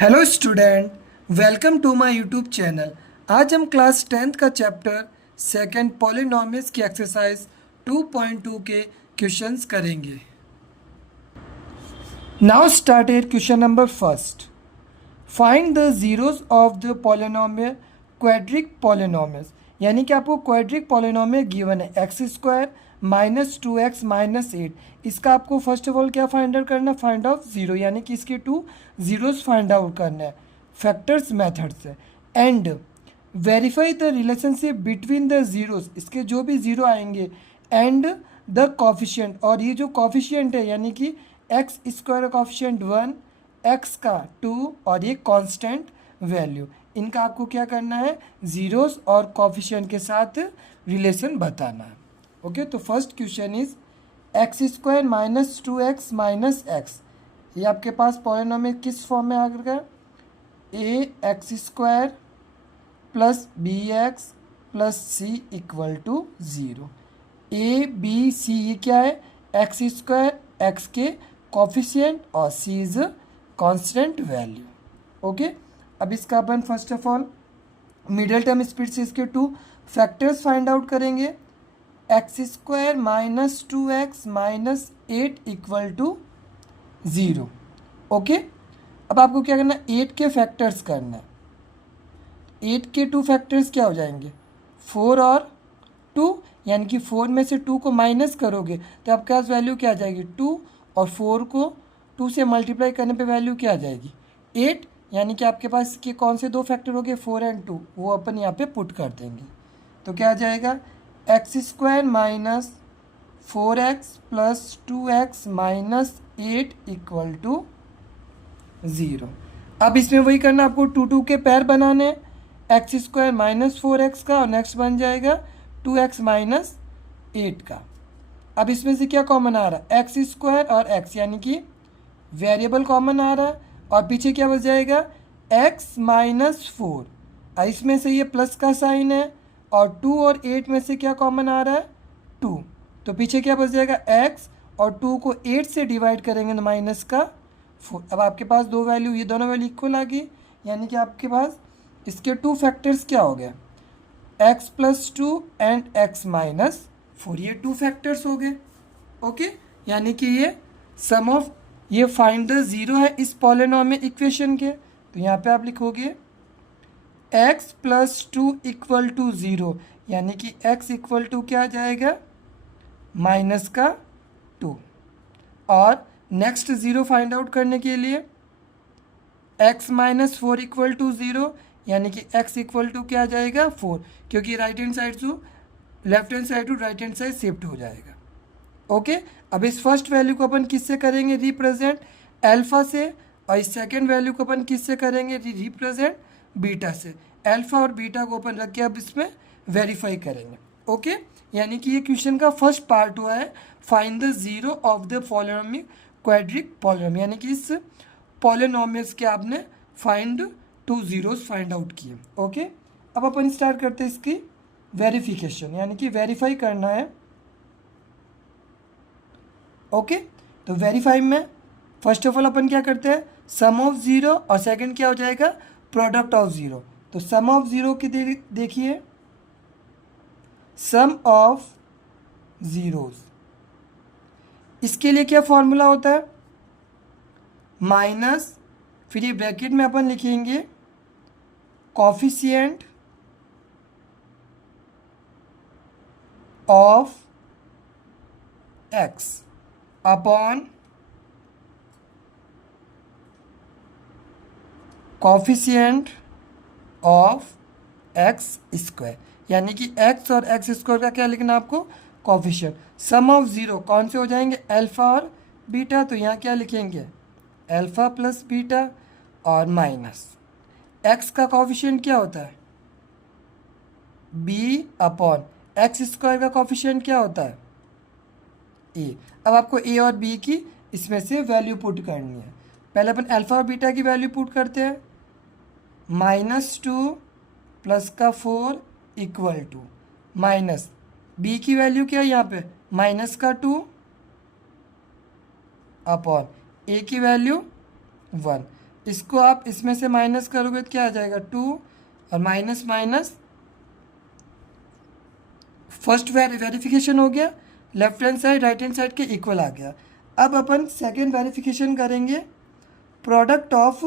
Hello student, welcome to my YouTube channel. आज हम class 10th का चैप्टर सेकंड पॉलिनॉमियल्स की एक्सरसाइज 2.2 के क्वेश्चंस करेंगे। Now started question number first. Find the zeros of the polynomial quadratic polynomials. यानी कि आपको क्वाड्रिक पॉलिनॉमियल गिवन है x square minus 2x minus 8। इसका आपको फर्स्ट ऑफ ऑल क्या फाइंड आउट करना है? फाइंड आउट जीरो, यानी कि इसके टू जीरोस फाइंड आउट करना है फैक्टर्स मेथड से। And verify the relationship between the zeros, इसके जो भी जीरो आएंगे, एंड द कॉफिशिएंट, और ये जो कॉफिशिएंट है यानी कि एक्स स्क्वायर कॉफिशिएंट 1, एक्स का 2 और ये कांस्टेंट वैल्यू, इनका आपको क्या करना है? जीरोस और कॉफिशिएंट के साथ रिलेशन बताना है। ओके, तो first question is x square minus 2x minus x. ये आपके पास पॉलिनॉमियल किस फॉर्म में आ गया? A x square plus b x plus c equal to zero. A b c ये क्या है? एक्स स्क्वायर, एक्स के कॉफिशिएंट और c is constant value. Okay, अब इसका अपन first of all middle term speed से इसके टू फैक्टर्स फाइंड आउट करेंगे। X square minus 2x minus 8 equal to zero. Okay, अब आपको क्या करना है? 8 के फैक्टर्स करना है। 8 के टू फैक्टर्स क्या हो जाएंगे? 4 और 2, यानी कि 4 में से 2 को माइनस करोगे तो आपके पास वैल्यू क्या आ जाएगी? 2, और 4 को 2 से मल्टीप्लाई करने पे वैल्यू क्या आ जाएगी? 8। यानी कि आपके पास के कौन से दो फैक्टर हो गए? 4 एंड 2, वो अपन यहाँ पे पुट कर देंगे। तो क्या आ जाएगा? X square minus 4x plus 2x minus 8 equal to zero. अब इसमें वही करना, आपको 2 के पैर बनाने हैं। एक्स स्क्वायर माइनस 4x का और नेक्स्ट बन जाएगा 2x माइनस 8 का। अब इसमें से क्या कॉमन आ रहा है? एक्स स्क्वायर और x, यानी कि वेरिएबल कॉमन आ रहा है, और पीछे क्या बच जाएगा? x minus 4। इसमें से ये प्लस का साइन है, और 2 और 8 में से क्या कॉमन आ रहा है? 2। तो पीछे क्या बच जाएगा? x, और 2 को 8 से डिवाइड करेंगे तो माइनस का 4। अब आपके पास दो वैल्यू, ये दोनों वैल्यू इक्वल आ गई, यानी कि आपके पास इसके टू फैक्टर्स क्या हो गया? x plus 2 and x minus 4, ये टू फैक्टर्स हो गए। ओके, यानी कि ये सम ऑफ, ये फाइंड द ज़ीरो है इस पॉलिनॉमियल इक्वेशन के। तो यहाँ पे आप लिखोगे x plus 2 equal to zero, यानी कि x इक्वल टू क्या आ जाएगा? माइनस का 2। और नेक्स्ट ज़ीरो फाइंड आउट करने के लिए x minus 4 equal to zero, यानी कि x इक्वल टू क्या आ जाएगा? 4, क्योंकि right hand side to left hand side to right hand side shift हो जाएगा। ओके, अब इस फर्स्ट वैल्यू को अपन किससे करेंगे रिप्रेजेंट? अल्फा से। और इस सेकेंड वैल्यू को अपन किससे करेंगे रिप्रेजेंट? बीटा से। अल्फा और बीटा को अपन रख के अब इसमें वेरीफाई करेंगे। ओके, यानी कि ये क्वेश्चन का फर्स्ट पार्ट हुआ है find the zero of the polynomial quadric polynomial, यानी कि इस पॉलिनॉमियल्स के आपने find two zeros find out किए। ओके, अब अपन स्टार्ट करते हैं इसकी वेरिफिकेशन, यानी कि वेरीफाई करना है। ओके, तो वेरीफाई में फर्स्ट ऑफ ऑल अपन क्या करते हैं? सम ऑफ ज़ीरो, और सेकंड क्या हो जाएगा? Product of zero. तो सम ऑफ ज़ीरो की देखिए, सम ऑफ ज़ीरोस, इसके लिए क्या फॉर्मूला होता है? माइनस, फिर ये ब्रैकेट में अपन लिखेंगे coefficient of x upon coefficient of x square, यानी कि x और एक्स स्क्वायर का क्या लिखना है आपको? कॉफिशिएंट। सम ऑफ ज़ीरो कौन से हो जाएंगे? अल्फा और बीटा। तो यहाँ क्या लिखेंगे? अल्फा प्लस बीटा और माइनस x का कॉफिशिएंट क्या होता है? b अपॉन एक्स स्क्वायर का कॉफिशिएंट क्या होता है? a। अब आपको a और b की इसमें से वैल्यू पुट करनी है। पहले अपन अल्फा और बीटा की वैल्यू पुट करते हैं। -2 प्लस का 4 इक्वल टू माइनस b की वैल्यू क्या है यहाँ पे? माइनस का 2 अपॉन a की वैल्यू 1। इसको आप इसमें से माइनस करोगे तो क्या आ जाएगा 2 और माइनस माइनस फर्स्ट वेरिफिकेशन हो गया, left hand side right hand side के इक्वल आ गया। अब अपन सेकेंड वेरिफिकेशन करेंगे प्रोडक्ट ऑफ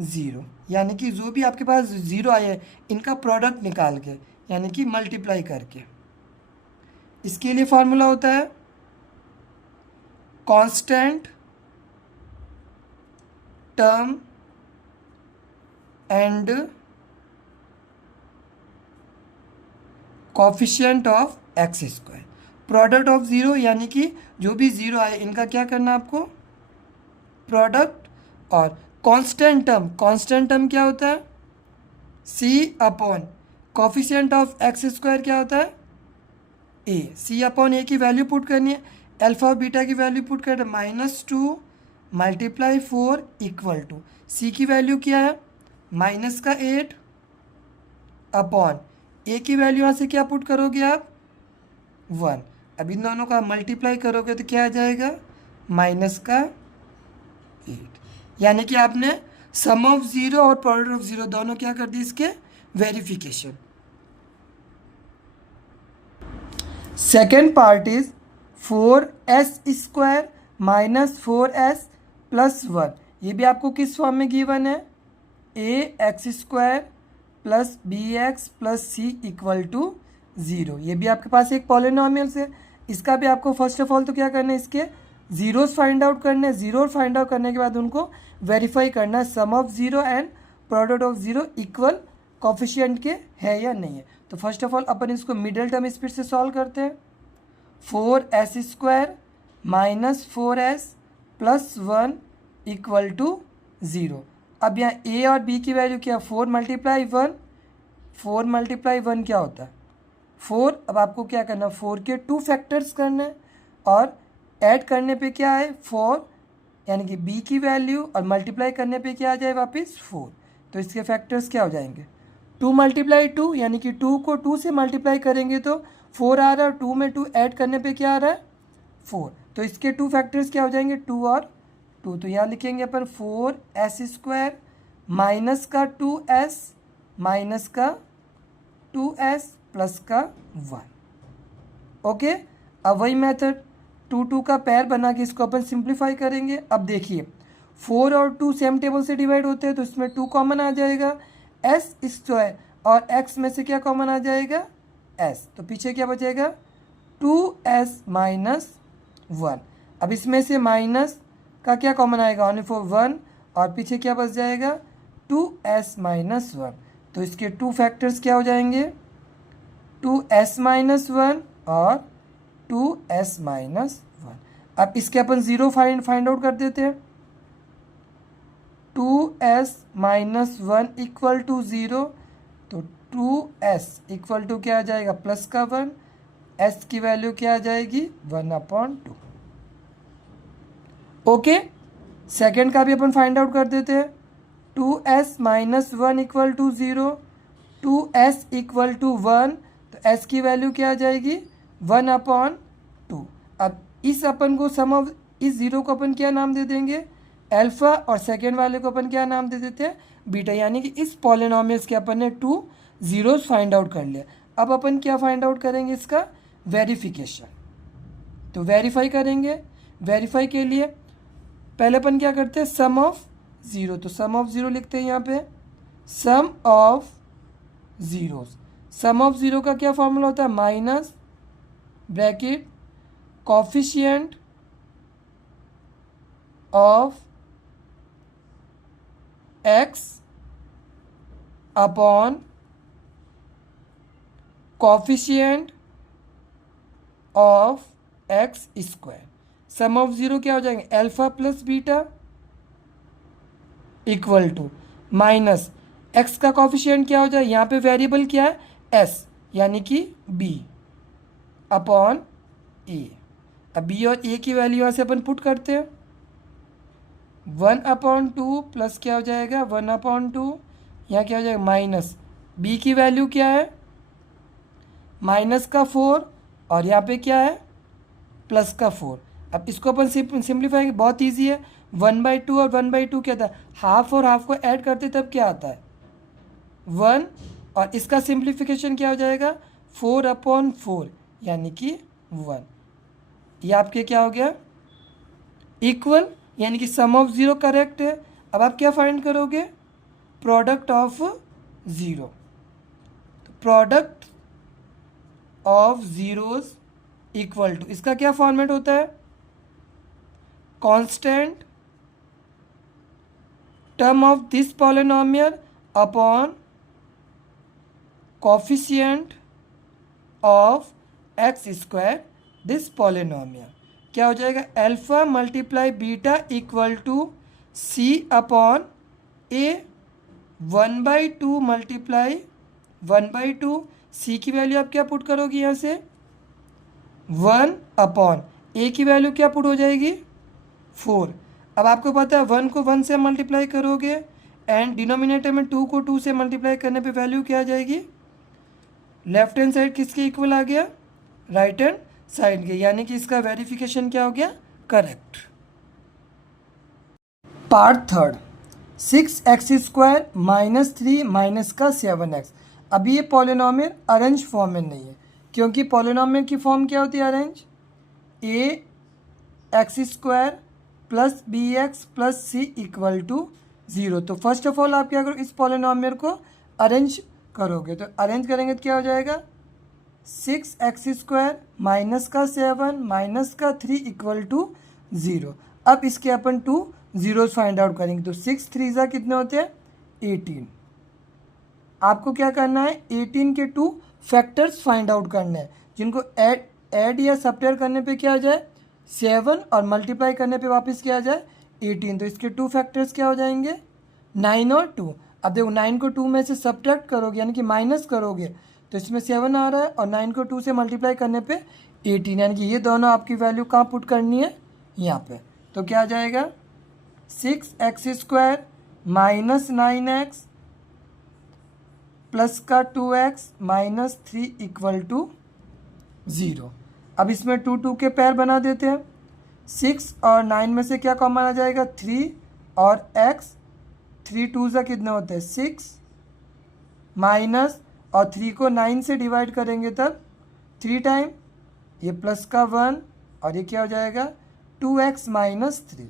ज़ीरो, यानी कि जो भी आपके पास ज़ीरो आया है इनका प्रोडक्ट निकाल के, यानी कि मल्टीप्लाई करके। इसके लिए फॉर्मूला होता है constant term and coefficient of x square. Product of zero यानी कि जो भी ज़ीरो आए इनका क्या करना है आपको, प्रोडक्ट। और कांस्टेंट टर्म क्या होता है, c upon coefficient of x square क्या होता है, ए। सी अपॉन ए की वैल्यू पुट करनी है, अल्फा और बीटा की वैल्यू पुट कर -2 मल्टीप्लाई 4 इक्वल टू सी की वैल्यू क्या है -8 अपॉन ए की वैल्यू यहाँ से क्या पुट करोगे आप 1। अब इन दोनों का मल्टीप्लाई करोगे तो क्या आ जाएगा -8। यानी कि आपने सम ऑफ ज़ीरो और प्रोडक्ट ऑफ ज़ीरो दोनों क्या कर दी इसके verification. Second part is 4s square -4s plus 1। ये भी आपको किस फॉर्म में गिवन है, ax square plus bx plus c equal to 0। ये भी आपके पास एक पॉलिनोमियल है। इसका भी आपको फर्स्ट ऑफ ऑल तो क्या करना है, इसके ज़ीरोस फाइंड आउट करने हैं। ज़ीरो फाइंड आउट करने के बाद उनको वेरीफाई करना है sum of zero and product of zero equal coefficient के है या नहीं है। तो फर्स्ट ऑफ ऑल अपन इसको मिडिल टर्म स्पीड से सॉल्व करते हैं। 4s square -4s plus 1 equal to 0। अब यहाँ a और b की वैल्यू क्या, 4 मल्टीप्लाई 1, 4 मल्टीप्लाई 1 क्या होता है 4। अब आपको क्या करना है 4 के 2 फैक्टर्स करने हैं और ऐड करने पे क्या है 4, यानी कि b की वैल्यू, और मल्टीप्लाई करने पे क्या आ जाए वापस 4। तो इसके फैक्टर्स क्या हो जाएंगे 2 मल्टीप्लाई 2, यानी कि 2 को 2 से मल्टीप्लाई करेंगे तो 4 आ रहा है, और 2 में 2 ऐड करने पे क्या आ रहा है 4। तो इसके 2 फैक्टर्स क्या हो जाएंगे 2 और 2। तो यहाँ लिखेंगे अपन 4s स्क्वायर माइनस का 2s माइनस का 2s प्लस का 1। ओके, अब वही मेथड 2 का पेयर बना के इसको अपन सिंप्लीफाई करेंगे। अब देखिए 4 और 2 सेम टेबल से डिवाइड होते हैं तो इसमें 2 कॉमन आ जाएगा, s स्क्वायर और x में से क्या कॉमन आ जाएगा s। तो पीछे क्या बचेगा 2s माइनस 1। अब इसमें से माइनस का क्या कॉमन आएगा ओनली फॉर 1, और पीछे क्या बच जाएगा 2s माइनस 1। तो इसके 2 फैक्टर्स क्या हो जाएंगे 2s माइनस 1 और 2s माइनस 1। अब इसके अपन ज़ीरो फाइंड आउट कर देते हैं। 2s माइनस 1 इक्वल टू 0, तो 2s इक्वल टू क्या आ जाएगा प्लस का 1, s की वैल्यू क्या आ जाएगी 1/2। ओके, सेकेंड का भी अपन फाइंड आउट कर देते हैं। 2s minus 1 equal to 0, 2s equal to 1, तो s की वैल्यू क्या आ जाएगी 1/2। अब इस अपन को सम ऑफ इस ज़ीरो को अपन क्या नाम दे देंगे अल्फ़ा, और सेकेंड वाले को अपन क्या नाम दे देते हैं बीटा। यानी कि इस पॉलिनोमियल्स के अपन ने 2 ज़ीरोस फाइंड आउट कर लिया। अब अपन क्या फाइंड आउट करेंगे इसका वेरिफिकेशन। तो वेरीफाई करेंगे। वेरीफाई के लिए पहले अपन क्या करते हैं सम ऑफ ज़ीरो। तो सम ऑफ ज़ीरो लिखते हैं यहाँ पे sum of zeros. Sum of zero का क्या फॉर्मूला होता है minus bracket coefficient of x upon coefficient of x square. Sum of zero क्या हो जाएंगे alpha plus beta equal to minus x का कोफिशिएंट क्या हो जाए, यहाँ पे वेरिएबल क्या है s, यानी कि b अपॉन a। अब b और a की वैल्यू यहाँ से अपन पुट करते हैं 1/2 प्लस क्या हो जाएगा 1/2, यहाँ क्या हो जाएगा माइनस b की वैल्यू क्या है माइनस का 4, और यहाँ पे क्या है प्लस का 4। अब इसको अपन सिंप्लीफाई बहुत ईजी है, 1/2 और 1/2 क्या था, हाफ और हाफ को ऐड करते तब क्या आता है 1, और इसका सिंप्लीफिकेशन क्या हो जाएगा 4/4 यानी कि 1। ये आपके क्या हो गया इक्वल, यानी कि सम ऑफ ज़ीरो करेक्ट है। अब आप क्या फाइंड करोगे प्रोडक्ट ऑफ ज़ीरो, तो product of zeros equal to, इसका क्या फॉर्मेट होता है constant term of this polynomial upon coefficient of x square this polynomial, क्या हो जाएगा alpha multiply beta equal to C upon A 1/2 multiply 1/2, C की value आप क्या पुट करोगे यहाँ से 1 अपॉन ए की वैल्यू क्या पुट हो जाएगी 4। अब आपको पता है 1 को 1 से मल्टीप्लाई करोगे एंड डिनोमिनेटर में 2 को 2 से मल्टीप्लाई करने पे वैल्यू क्या आ जाएगी, लेफ्ट हैंड साइड किसके इक्वल आ गया राइट हैंड साइड के, यानी कि इसका वेरिफिकेशन क्या हो गया correct. Part third 6x² minus 3 minus का 7x। अभी ये पॉलिनोमियल अरेंज फॉर्म में नहीं है, क्योंकि पॉलिनोमियल की फॉर्म क्या होती है arrange, ax² plus bx plus c equal to 0। तो फर्स्ट ऑफ ऑल आप क्या करो इस पॉलिनोमियल को अरेंज करोगे, तो अरेंज करेंगे तो क्या हो जाएगा 6x² माइनस का 7 माइनस का 3 इक्वल टू 0। अब इसके अपन 2 जीरोस फाइंड आउट करेंगे, तो 6 3 जा कितने होते हैं 18। आपको क्या करना है 18 के 2 फैक्टर्स फाइंड आउट करने हैं, जिनको ऐड या सब्ट्रैक्ट करने पे क्या आ जाए 7 और मल्टीप्लाई करने पे वापस क्या आ जाए 18। तो इसके 2 फैक्टर्स क्या हो जाएंगे 9 और 2। अब देखो 9 को 2 में से सब्ट्रैक्ट करोगे यानी कि माइनस करोगे तो इसमें 7 आ रहा है, और 9 को 2 से मल्टीप्लाई करने पे 18, यानी कि ये दोनों आपकी वैल्यू कहाँ पुट करनी है यहाँ पे। तो क्या आ जाएगा 6x² माइनस 9x प्लस का 2x माइनस 3 इक्वल टू 0। अब इसमें 2 2 के पैर बना देते हैं, 6 और 9 में से क्या कॉमन आ जाएगा 3 और x, 3 2 जा कितने होते हैं 6 माइनस, और 3 को 9 से डिवाइड करेंगे तब 3 टाइम, ये प्लस का 1 और ये क्या हो जाएगा 2x माइनस 3।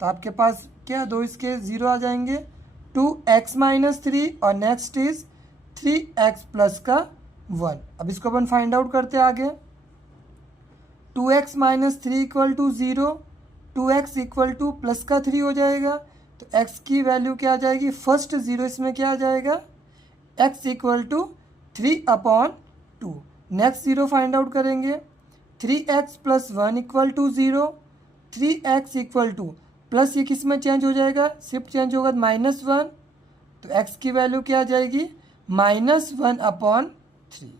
तो आपके पास क्या दो इसके 0 आ जाएंगे 2x माइनस 3 और नेक्स्ट इज 3x प्लस का 1। अब इसको अपन फाइंड आउट करते हैं आगे, 2x minus 3 equal to 0, 2x equal to plus का 3 हो जाएगा। तो x की वैल्यू क्या आ जाएगी फर्स्ट 0 इसमें क्या आ जाएगा x equal to 3/2। Next 0 find out करेंगे, 3x plus 1 equal to 0, 3x equal to plus ये किस में चेंज हो जाएगा शिफ्ट चेंज होगा -1, तो x की वैल्यू क्या आ जाएगी -1/3।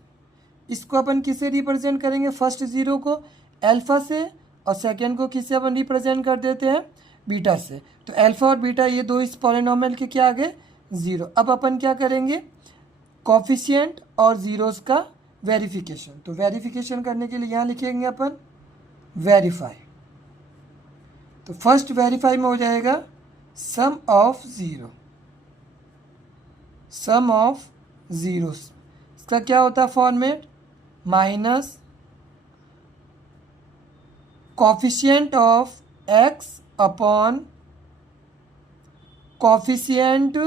इसको अपन किससे रिप्रेजेंट करेंगे फर्स्ट 0 को अल्फा से और सेकेंड को किससे अपन रिप्रेजेंट कर देते हैं बीटा से। तो अल्फा और बीटा ये दो इस पॉलिनोमियल के क्या आ गए 0। अब अपन क्या करेंगे कोफिशिएंट और ज़ीरोस का वेरिफिकेशन। तो वेरिफिकेशन करने के लिए यहाँ लिखेंगे अपन वेरीफाई। तो फर्स्ट वेरीफाई में हो जाएगा sum of zero, sum of zeros, इसका क्या होता है format minus coefficient of x upon coefficient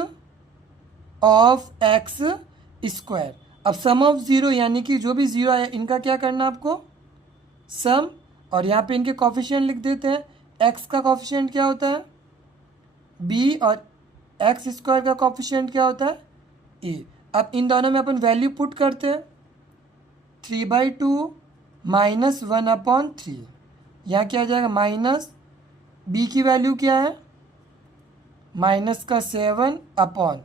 of x²। अब सम ऑफ ज़ीरो यानी कि जो भी ज़ीरो आया इनका क्या करना आपको सम, और यहाँ पे इनके कोफिशिएंट लिख देते हैं। x का कोफिशिएंट क्या होता है b और x² का कोफिशिएंट क्या होता है a। अब इन दोनों में अपन वैल्यू पुट करते हैं 3/2 माइनस 1/3। यहाँ क्या आ जाएगा माइनस b की वैल्यू क्या है माइनस का 7 अपॉन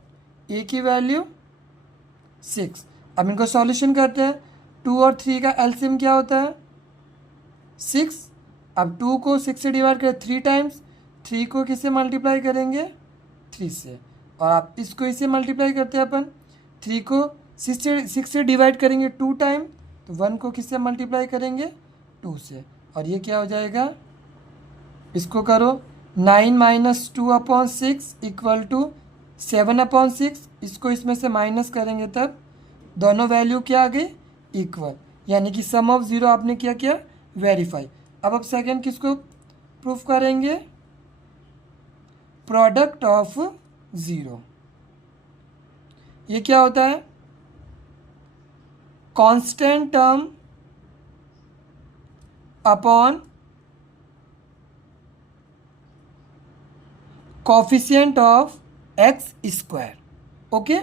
a की वैल्यू 6। अब इनको सॉल्यूशन करते हैं, 2 और 3 का एलसीएम क्या होता है 6। अब 2 को 6 से डिवाइड करें 3 टाइम्स, 3 को किससे मल्टीप्लाई करेंगे 3 से, और आप इसको इससे मल्टीप्लाई करते हैं अपन 3 को 6 से डिवाइड करेंगे 2 टाइम, तो 1 को किससे मल्टीप्लाई करेंगे 2 से, और ये क्या हो जाएगा इसको करो 9 माइनस 2/6 इक्वल टू 7/6। इसको इसमें से माइनस करेंगे तब दोनों वैल्यू क्या आ गई, इक्वल, यानी कि सम ऑफ ज़ीरो आपने क्या किया, वेरीफाई। अब सेकेंड किसको प्रूफ करेंगे, प्रोडक्ट ऑफ ज़ीरो। ये क्या होता है, constant term upon coefficient of x square. Okay,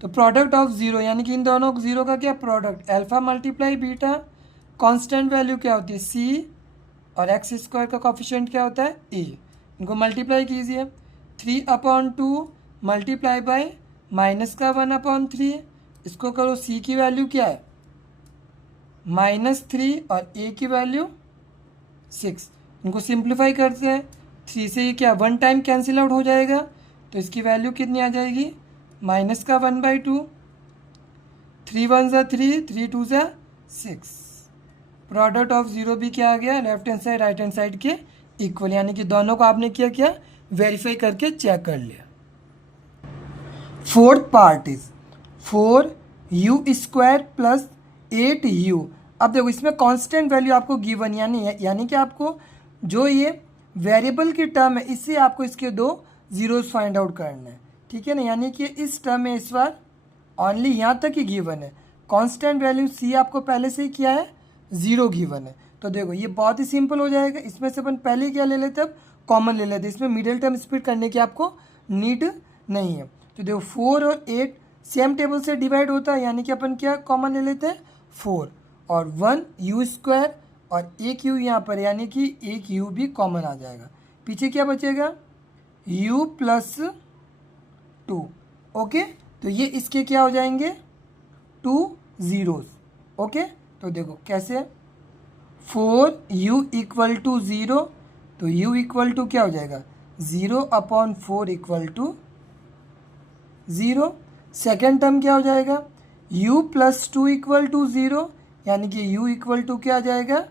तो प्रोडक्ट ऑफ ज़ीरो यानी कि इन दोनों ज़ीरो का क्या product, alpha multiply beta, constant value क्या होती है सी, और एक्स स्क्वायर का कोफिशिएंट क्या होता है ए। इनको मल्टीप्लाई कीजिए, 3/2 मल्टीप्लाई बाय माइनस का 1/3। इसको करो, सी की वैल्यू क्या है -3 और ए की वैल्यू 6। इनको सिंप्लीफाई करते हैं, 3 से ये क्या 1 टाइम कैंसिल आउट हो जाएगा, तो इसकी वैल्यू कितनी आ जाएगी, माइनस का 1/2, 3 1 ज़ा 3, 3 2 ज़ा 6। प्रोडक्ट ऑफ ज़ीरो भी क्या आ गया, left hand side right hand side के इक्वल, यानी कि दोनों को आपने क्या वेरीफाई करके चेक कर लिया। Fourth part is 4u² plus 8u। अब देखो इसमें कांस्टेंट वैल्यू आपको गिवन यानी कि आपको जो ये वेरिएबल की टर्म है इससे आपको इसके दो जीरोस फाइंड आउट करना है, ठीक है ना। यानी कि इस टर्म में इस बार ओनली यहाँ तक ही गिवन है, कांस्टेंट वैल्यू सी आपको पहले से ही किया है, ज़ीरो गिवन है। तो देखो ये बहुत ही सिंपल हो जाएगा, इसमें से अपन पहले क्या ले लेते, अब कॉमन ले लेते, इसमें मिडिल टर्म स्प्लिट करने की आपको नीड नहीं है। तो देखो 4 और 8 सेम टेबल से डिवाइड होता है, यानी कि अपन क्या कॉमन ले लेते हैं 4, और 1u² और एक u यहाँ पर, यानी कि एक u भी कॉमन आ जाएगा। पीछे क्या बचेगा u प्लस 2। ओके, तो ये इसके क्या हो जाएंगे 2 ज़ीरोज़। ओके, तो देखो कैसे 4u इक्वल टू 0, तो u इक्वल टू क्या हो जाएगा 0/4 इक्वल टू 0। सेकेंड टर्म क्या हो जाएगा u प्लस 2 इक्वल टू 0, यानी कि u इक्वल टू क्या आ जाएगा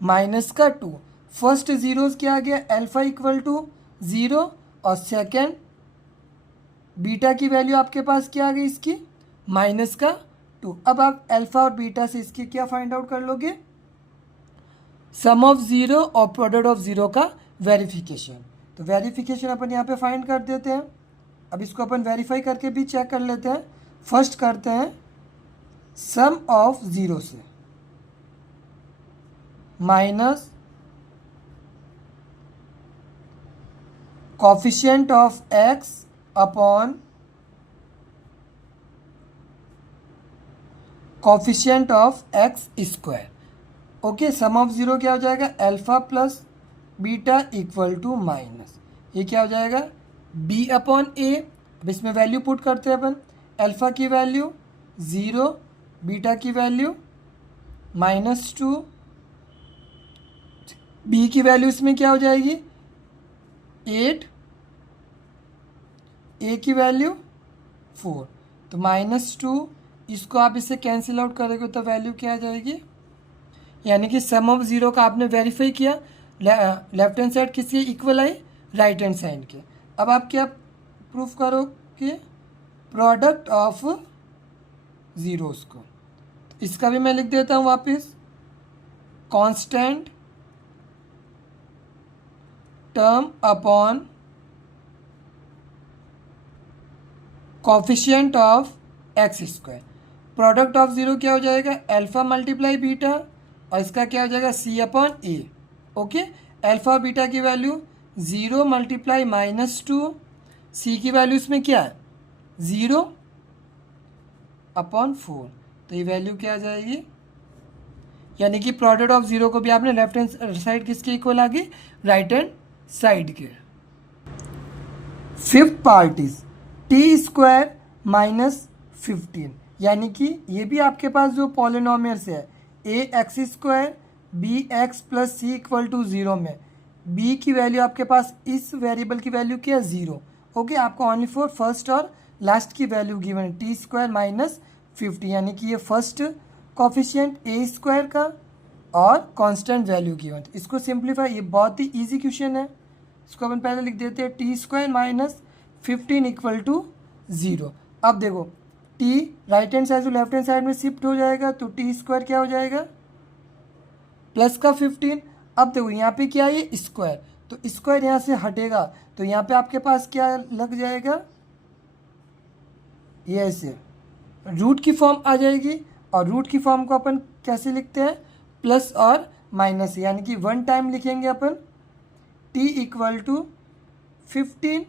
-2। फर्स्ट जीरोस क्या आ गया अल्फा इक्वल टू 0, और सेकेंड बीटा की वैल्यू आपके पास क्या आ गई इसकी -2। अब आप अल्फा और बीटा से इसकी क्या फाइंड आउट कर लोगे, सम ऑफ ज़ीरो और प्रोडक्ट ऑफ ज़ीरो का वेरिफिकेशन। तो वेरिफिकेशन अपन यहाँ पे फाइंड कर देते हैं। अब इसको अपन वेरीफाई करके भी चेक कर लेते हैं। फर्स्ट करते हैं सम ऑफ ज़ीरो से, minus coefficient of x upon coefficient of x square. Okay, sum of zero क्या हो जाएगा alpha plus beta equal to minus, ये क्या हो जाएगा b/a। अब इसमें वैल्यू पुट करते हैं अपन, अल्फा की वैल्यू 0, बीटा की वैल्यू -2, b की वैल्यू इसमें क्या हो जाएगी 8, a की वैल्यू 4, तो -2। इसको आप इससे कैंसिल आउट करोगे तो वैल्यू क्या आ जाएगी, यानी कि सम ऑफ ज़ीरो का आपने वेरीफाई किया, लेफ्ट हैंड साइड किसके इक्वल आई, राइट हैंड साइड के। अब आप क्या प्रूफ करो कि प्रोडक्ट ऑफ ज़ीरोस को, इसका भी मैं लिख देता हूँ वापस, constant term upon coefficient of x square. Product of zero क्या हो जाएगा अल्फा मल्टीप्लाई बीटा, और इसका क्या हो जाएगा c/a। ओके, अल्फा और बीटा की वैल्यू 0 मल्टीप्लाई -2, c की वैल्यू इसमें क्या है 0/4, तो ये वैल्यू क्या आ जाएगी, यानी कि प्रोडक्ट ऑफ ज़ीरो को भी आपने लेफ्ट हैंड साइड किसके इक्वल आ गई, राइट हैंड साइड के। फिफ्थ पार्ट इज t² -15, यानी कि ये भी आपके पास जो पॉलिनोमियल्स है ax² bx plus c equal to 0 में b की वैल्यू आपके पास इस वेरिएबल की वैल्यू क्या है 0। ओके, आपको ओनली फॉर फर्स्ट और लास्ट की वैल्यू गिवन है t² -50, यानी कि ये फर्स्ट कोफिशिएंट a² का और कांस्टेंट वैल्यू गिवन। इसको सिंप्लीफाई, ये बहुत ही इजी क्वेश्चन है। इसको अपन पहले लिख देते हैं t square minus 15 equal to 0। अब देखो टी राइट हैंड साइड से लेफ्ट हैंड साइड में शिफ्ट हो जाएगा, तो टी स्क्वायर क्या हो जाएगा प्लस का 15। अब देखो यहाँ पे क्या है ये स्क्वायर, तो स्क्वायर यहाँ से हटेगा, तो यहाँ पे आपके पास क्या लग जाएगा, ये ऐसे रूट की फॉर्म आ जाएगी। और रूट की फॉर्म को अपन कैसे लिखते हैं, प्लस और माइनस, यानी कि 1 टाइम लिखेंगे अपन t इक्वल टू 15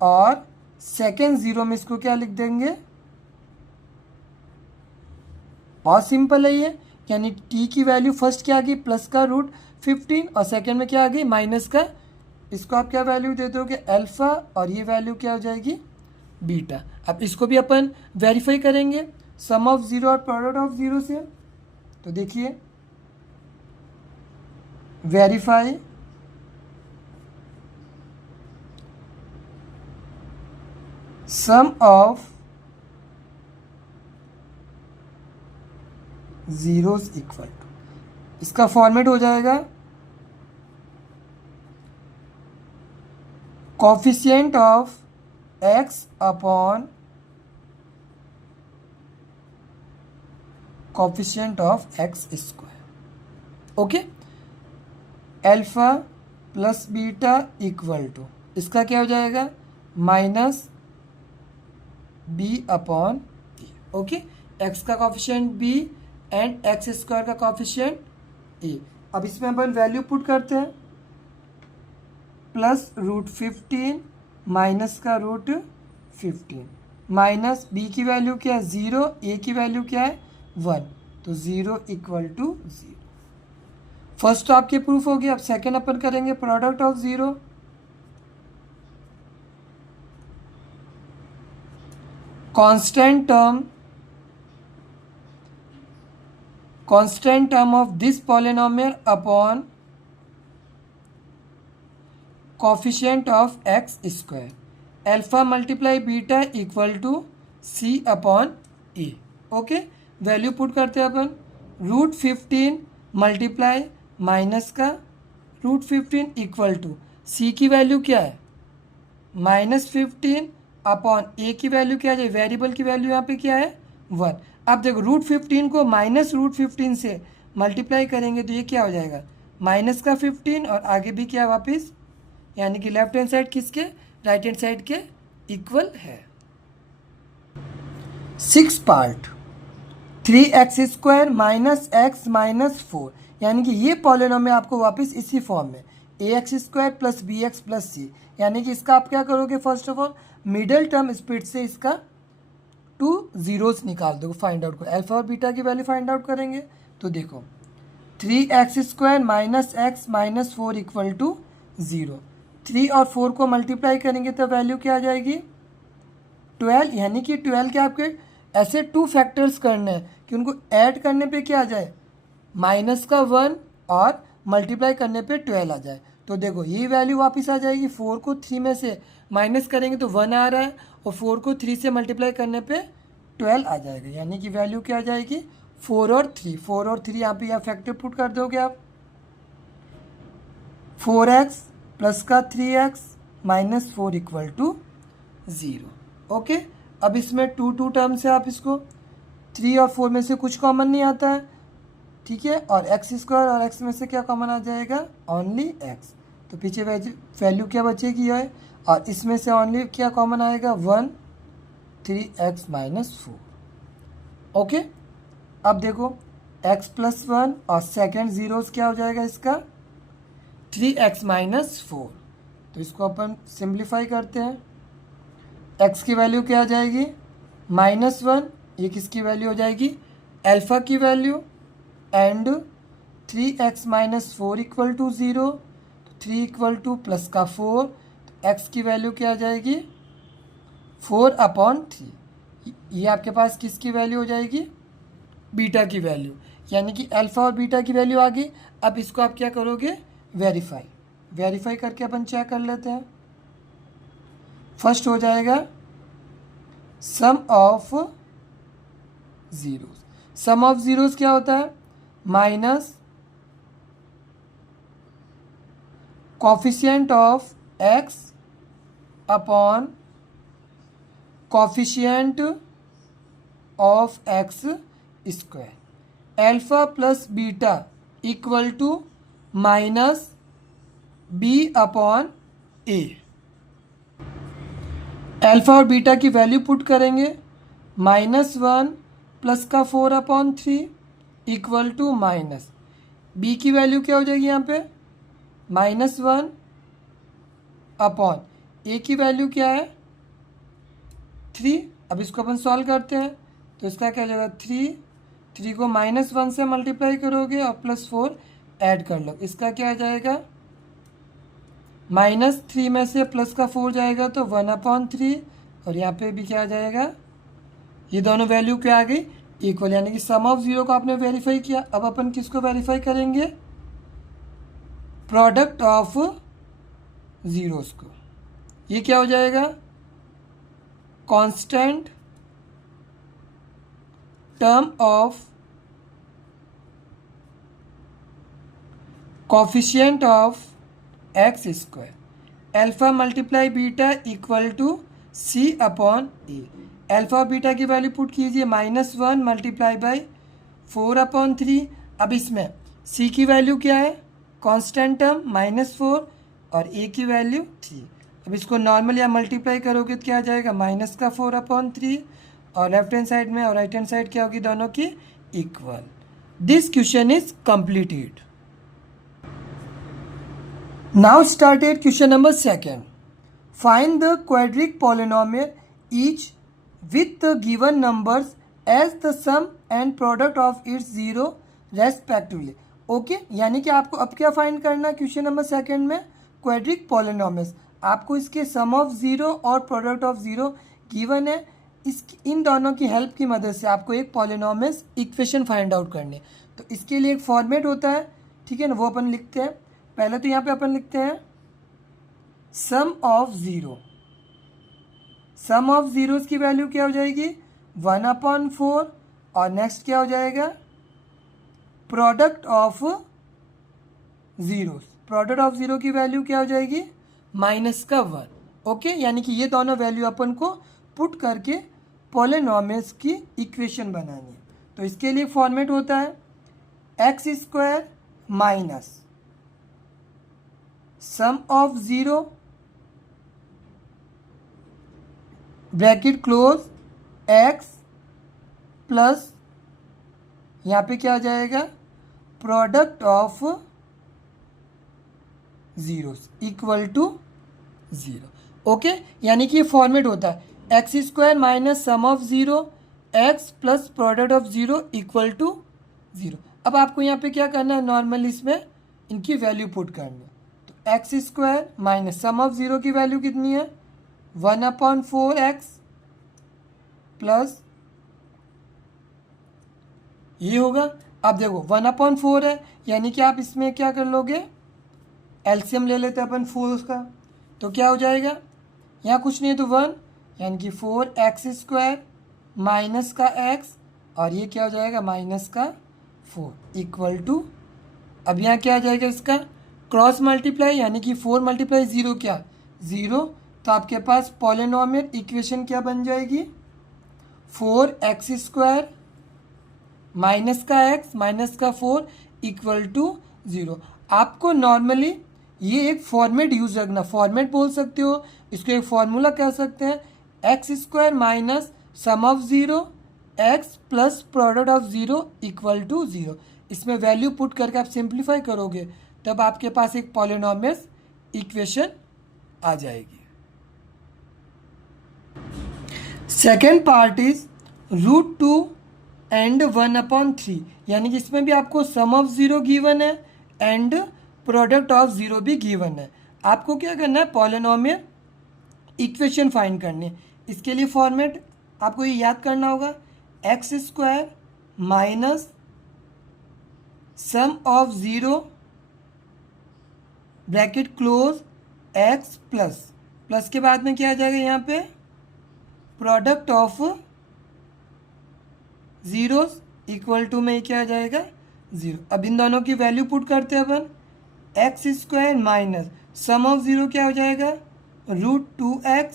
और सेकेंड 0 में इसको क्या लिख देंगे, बहुत सिंपल है ये, यानी t की वैल्यू फर्स्ट क्या आ गई प्लस का रूट 15 और सेकेंड में क्या आ गई माइनस का। इसको आप क्या वैल्यू दे दोगे अल्फा, और ये वैल्यू क्या हो जाएगी बीटा। अब इसको भी अपन वेरीफाई करेंगे सम ऑफ 0 और प्रोडक्ट ऑफ 0 से। तो देखिए verify sum of zeros equal to, इसका फॉर्मेट हो जाएगा coefficient of x upon coefficient of x square. Okay, alpha plus beta equal to, इसका क्या हो जाएगा minus b upon a. Okay, x का coefficient b and x square का coefficient a. अब इसमें अपन वैल्यू पुट करते हैं, प्लस रूट 15 माइनस का रूट 15, माइनस बी की वैल्यू क्या है 0, ए की वैल्यू क्या है 1, तो 0 इक्वल टू 0। फर्स्ट तो आपके प्रूफ हो गया। अब सेकेंड अपन करेंगे product of 0। constant term of this polynomial upon coefficient of x square, alpha multiply beta equal to c upon a। Okay, value put करते हैं अपन, रूट 15 मल्टीप्लाई माइनस का root 15 equal to c की value क्या है minus 15 upon a की value क्या है, variable की वैल्यू यहाँ पे क्या है 1। अब देखो रूट 15 को माइनस रूट 15 से मल्टीप्लाई करेंगे तो ये क्या हो जाएगा माइनस का 15 और आगे भी क्या वापस, यानी कि लेफ्ट हैंड साइड किसके राइट हैंड साइड के इक्वल है। 6 part 3x square minus x minus 4, यानी कि ये पॉलिनोमियल आपको वापस इसी फॉर्म में ax square plus b x plus c, यानी कि इसका आप क्या करोगे first of all middle term split से इसका 2 जीरोस निकाल दो, फाइंड आउट करो, अल्फा और बीटा की वैल्यू फाइंड आउट करेंगे। तो देखो 3x square minus x minus 4 equal to 0, 3 और 4 को मल्टीप्लाई करेंगे तो वैल्यू क्या आ जाएगी 12, यानी कि 12 के आपके ऐसे 2 फैक्टर्स करने हैं कि उनको ऐड करने पे क्या आ जाए माइनस का 1 और मल्टीप्लाई करने पे 12 आ जाए। तो देखो ये वैल्यू वापस आ जाएगी, 4 को 3 में से माइनस करेंगे तो 1 आ रहा है और 4 को 3 से मल्टीप्लाई करने पे 12 आ जाएगा, यानी कि वैल्यू क्या आ जाएगी 4 और 3, 4 और 3 यहाँ पे यहाँ फैक्टर पुट कर दोगे आप, 4x प्लस का 3x minus 4 equal to 0। Okay, अब इसमें 2 टर्म्स है, आप इसको 3 और 4 में से कुछ कॉमन नहीं आता है, ठीक है, और एक्स स्क्वायर और एक्स में से क्या कॉमन आ जाएगा ओनली एक्स, तो पीछे वैल्यू क्या बचेगी है, और इसमें से ओनली क्या कॉमन आएगा 1 3x माइनस 4। ओके, अब देखो x प्लस 1 और सेकेंड जीरोस क्या हो जाएगा इसका 3x माइनस 4, तो इसको अपन सिंप्लीफाई करते हैं, x की वैल्यू क्या आ जाएगी -1, ये किसकी वैल्यू हो जाएगी अल्फा की value, and 3x minus 4 equal to 0, 3 equal to plus का 4, तो x की वैल्यू क्या आ जाएगी 4 अपॉन 3, ये आपके पास किसकी वैल्यू हो जाएगी बीटा की वैल्यू, यानी कि अल्फा और बीटा की वैल्यू आ गई। अब इसको आप क्या करोगे वेरीफाई करके अपन चेक कर लेते हैं। फर्स्ट हो जाएगा sum of zeros, sum of zeros क्या होता है minus coefficient of x upon coefficient of x square alpha plus beta equal to minus b upon a. Alpha और बीटा की वैल्यू पुट करेंगे, -1 प्लस का 4/3 इक्वल टू माइनस बी की value क्या हो जाएगी यहाँ पे -1 अपॉन ए की वैल्यू क्या है 3। अब इसको अपन सॉल्व करते हैं तो इसका क्या हो जाएगा 3 को -1 से मल्टीप्लाई करोगे और +4 ऐड कर लो, इसका क्या आ जाएगा -3 में से प्लस का 4 जाएगा तो 1/3 और यहाँ पे भी क्या आ जाएगा, ये दोनों वैल्यू क्या आ गई इक्वल, यानी कि सम ऑफ जीरो को आपने वेरीफाई किया। अब अपन किसको वेरीफाई करेंगे, प्रोडक्ट ऑफ जीरोस को। ये क्या हो जाएगा constant term of coefficient of x square alpha multiply beta equal to C upon a. Alpha और बीटा की वैल्यू पुट कीजिए, -1 मल्टीप्लाई बाई 4/3। अब इसमें सी की वैल्यू क्या है कांस्टेंट टर्म -4 और ए की वैल्यू 3। अब इसको नॉर्मल या मल्टीप्लाई करोगे तो क्या आ जाएगा -4/3 और लेफ्ट हैंड साइड में और राइट हैंड साइड क्या होगी दोनों की equal. This question is completed. Now started question number 2. Find the quadric polynomial each with the given numbers as the sum and product of its zero respectively. Okay, यानी कि आपको अब क्या find करना है क्वेश्चन नंबर 2 में quadric polynomials. आपको इसके सम ऑफ ज़ीरो और प्रोडक्ट ऑफ ज़ीरो गिवन है, इन दोनों की हेल्प की मदद से आपको एक पॉलिनोमियल्स इक्वेशन फाइंड आउट करनी है। तो इसके लिए एक फॉर्मेट होता है, ठीक है ना, वो अपन लिखते हैं। पहले तो यहाँ पे अपन लिखते हैं sum of zero. Sum of zeros की वैल्यू क्या हो जाएगी 1/4 और नेक्स्ट क्या हो जाएगा product of zeros. Product of zero की वैल्यू क्या हो जाएगी -1। ओके, यानी कि ये दोनों वैल्यू अपन को पुट करके पॉलिनोमियल्स की इक्वेशन बनानी है। तो इसके लिए फॉर्मेट होता है x² minus sum of zero bracket close x plus यहाँ पे क्या आ जाएगा product of zeros equal to 0। Okay, यानी कि ये फॉर्मेट होता है x² minus sum of zero x plus product of zero equal to 0। अब आपको यहाँ पे क्या करना है, नॉर्मल इसमें इनकी वैल्यू पुट करनी है। x² minus sum of zero की वैल्यू कितनी है 1/4x प्लस ये होगा। अब देखो 1/4 है, यानी कि आप इसमें क्या कर लोगे एलसीएम ले लेते हैं अपन 4 का, तो क्या हो जाएगा यहाँ कुछ नहीं है तो 1, यानी कि 4x² माइनस का x और ये क्या हो जाएगा माइनस का 4 इक्वल टू, अब यहाँ क्या आ जाएगा इसका क्रॉस मल्टीप्लाई, यानी कि 4 × 0 क्या 0, तो आपके पास पॉलिनोमियल इक्वेशन क्या बन जाएगी 4x² माइनस का x माइनस का 4 इक्वल टू 0। आपको नॉर्मली ये एक फॉर्मेट यूज रखना, फॉर्मेट बोल सकते हो, इसको एक फॉर्मूला कह सकते हैं x² minus sum of zero x plus product of zero equal to 0। इसमें वैल्यू पुट करके आप सिंप्लीफाई करोगे तब आपके पास एक पॉलिनोमियल्स इक्वेशन आ जाएगी। सेकेंड पार्ट इज √2 एंड 1/3, यानी कि इसमें भी आपको सम ऑफ ज़ीरो गिवन है एंड प्रोडक्ट ऑफ ज़ीरो भी गिवन है। आपको क्या करना है पॉलिनोमियल इक्वेशन फाइंड करनी है। इसके लिए फॉर्मेट आपको ये याद करना होगा x² minus sum of zero bracket close x plus के बाद में क्या आ जाएगा यहाँ पे product of zeros equal to में क्या आ जाएगा 0। अब इन दोनों की वैल्यू पुट करते हैं अपन, x square minus sum of 0 क्या हो जाएगा, √2x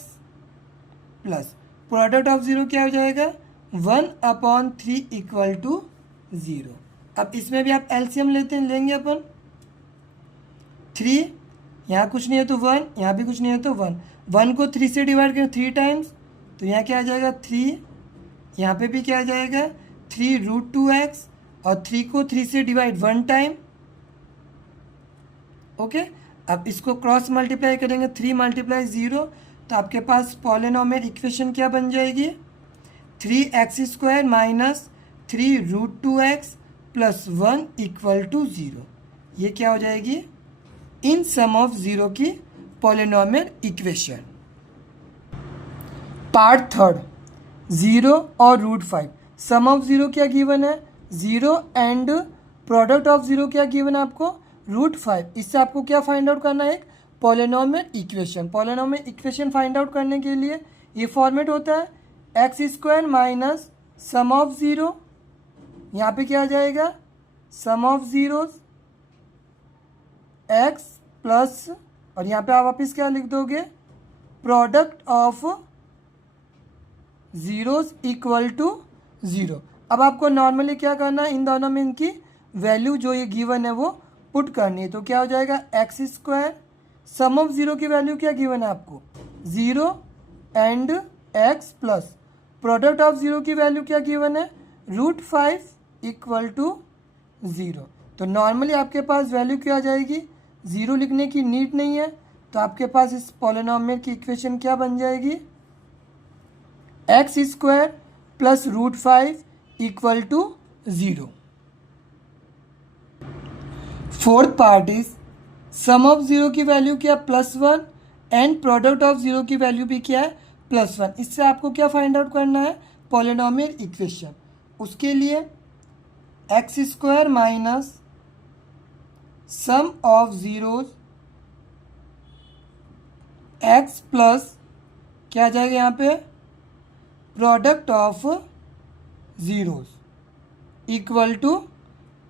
प्लस प्रोडक्ट ऑफ 0 क्या हो जाएगा, 1/3 इक्वल टू 0। अब इसमें भी आप एलसीएम लेंगे अपन, 3 यहाँ कुछ नहीं है तो 1, यहाँ भी कुछ नहीं है तो 1, 1 को 3 से डिवाइड करें 3 टाइम्स, तो यहाँ क्या आ जाएगा 3, यहाँ पे भी क्या आ जाएगा 3√2x, और 3 को 3 से डिवाइड 1 टाइम। ओके, अब इसको क्रॉस मल्टीप्लाई करेंगे, 3 × 0, तो आपके पास पॉलिनोमियल इक्वेशन क्या बन जाएगी, 3x² minus 3√2x plus 1 equal to 0। ये क्या हो जाएगी, इन सम ऑफ 0 की पॉलिनोमियल इक्वेशन। पार्ट थर्ड, 0 और √5। सम ऑफ 0 क्या गिवन है, 0 एंड प्रोडक्ट ऑफ 0 क्या गिवन है आपको, √5। इससे आपको क्या फाइंड आउट करना है, एक polynomial equation. Polynomial equation find out करने के लिए ये फॉर्मेट होता है x² माइनस सम ऑफ 0, यहाँ पे क्या आ जाएगा, सम ऑफ 0 x प्लस, और यहाँ पे आप वापिस क्या लिख दोगे, प्रोडक्ट ऑफ 0 इक्वल टू 0। अब आपको नॉर्मली क्या करना है, इन दोनों में इनकी वैल्यू जो ये गिवन है वो पुट करनी है। तो क्या हो जाएगा, x², सम ऑफ 0 की वैल्यू क्या गिवन है आपको, 0 and x plus product of 0 की वैल्यू क्या गिवन है, √5 इक्वल टू 0। तो नॉर्मली आपके पास वैल्यू क्या आ जाएगी, 0 लिखने की नीड नहीं है, तो आपके पास इस पॉलिनोमियल की इक्वेशन क्या बन जाएगी, x² plus √5 equal to 0। Fourth part is sum of 0 की वैल्यू क्या, +1 एंड प्रोडक्ट ऑफ 0 की वैल्यू भी क्या है, +1। इससे आपको क्या फाइंड आउट करना है, पॉलिनोमियल इक्वेशन। उसके लिए x² minus sum of 0 x plus क्या आ जाएगा यहाँ पे, प्रोडक्ट ऑफ 0 इक्वल टू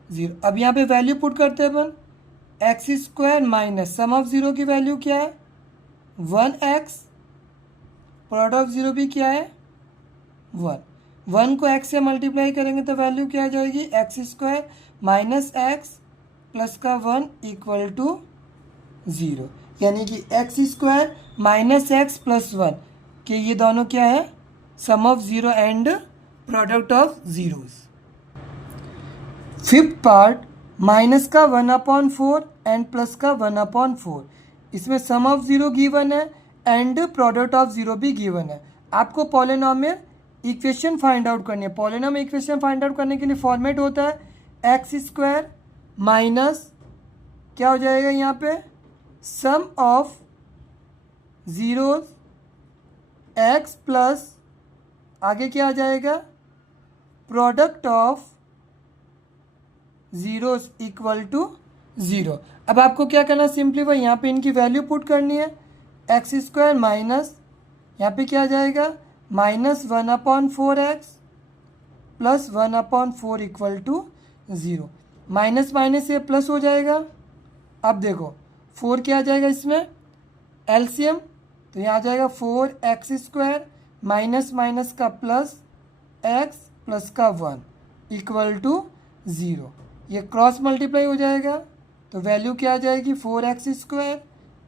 0। अब यहाँ पे वैल्यू पुट करते हैं अपन, x² माइनस सम ऑफ 0 की वैल्यू क्या है, 1x, प्रोडक्ट ऑफ 0 भी क्या है, 1 को x से मल्टीप्लाई करेंगे तो वैल्यू क्या आ जाएगी, x² माइनस x प्लस का 1 इक्वल टू 0। यानी कि x² माइनस x प्लस 1 के ये दोनों क्या है, sum of 0 and product of 0s। Fifth part, minus का 1/4 एंड प्लस का 1/4। इसमें सम ऑफ 0 गिवन है एंड प्रोडक्ट ऑफ 0 भी गिवन है। आपको पॉलिनोमियल इक्वेशन फाइंड आउट करनी है। पॉलिनोमियल इक्वेशन फाइंड आउट करने के लिए फॉर्मेट होता है x² माइनस क्या हो जाएगा यहाँ पे, सम ऑफ 0 x प्लस आगे क्या आ जाएगा, प्रोडक्ट ऑफ 0 इक्वल टू 0। अब आपको क्या करना, सिंपलीफाई यहाँ पे इनकी वैल्यू पुट करनी है, x² माइनस यहाँ पे क्या आ जाएगा, -1/4x plus 1/4 equal to 0। Minus minus ये प्लस हो जाएगा। अब देखो 4 क्या आ जाएगा इसमें, एलसीएम, तो यहाँ आ जाएगा 4x² माइनस माइनस का प्लस x प्लस का 1 इक्वल टू 0। ये क्रॉस मल्टीप्लाई हो जाएगा तो वैल्यू क्या आ जाएगी, 4x²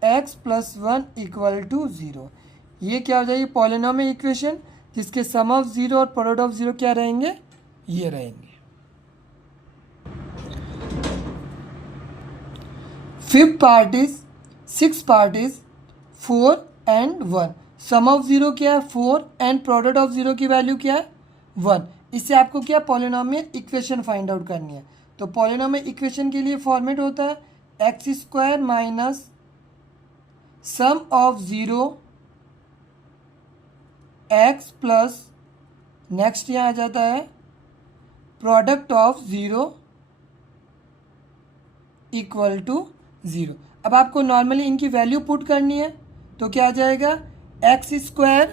x plus 1 equal to 0। ये क्या हो जाएगी, पॉलिनोमियल इक्वेशन जिसके सम ऑफ 0 और प्रोडक्ट ऑफ 0 क्या रहेंगे, ये रहेंगे। Six part is 4 and 1। Sum of 0 क्या है, 4 एंड प्रोडक्ट ऑफ 0 की वैल्यू क्या है, 1। इससे आपको क्या पॉलिनोमियल इक्वेशन फाइंड आउट करनी है। तो पॉलिनोमियल इक्वेशन के लिए फॉर्मेट होता है x² minus sum of 0 x plus next यहाँ आ जाता है प्रोडक्ट ऑफ 0 इक्वल टू 0। अब आपको नॉर्मली इनकी वैल्यू पुट करनी है तो क्या आ जाएगा, x²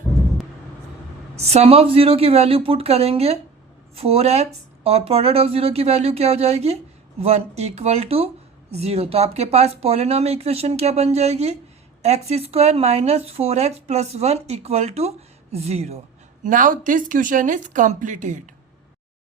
सम ऑफ 0 की वैल्यू पुट करेंगे 4x और प्रोडक्ट ऑफ 0 की वैल्यू क्या हो जाएगी 1 इक्वल टू 0। तो आपके पास पॉलिनॉमियल इक्वेशन क्या बन जाएगी, x square minus 4x plus 1 equal to 0। Now this question is completed.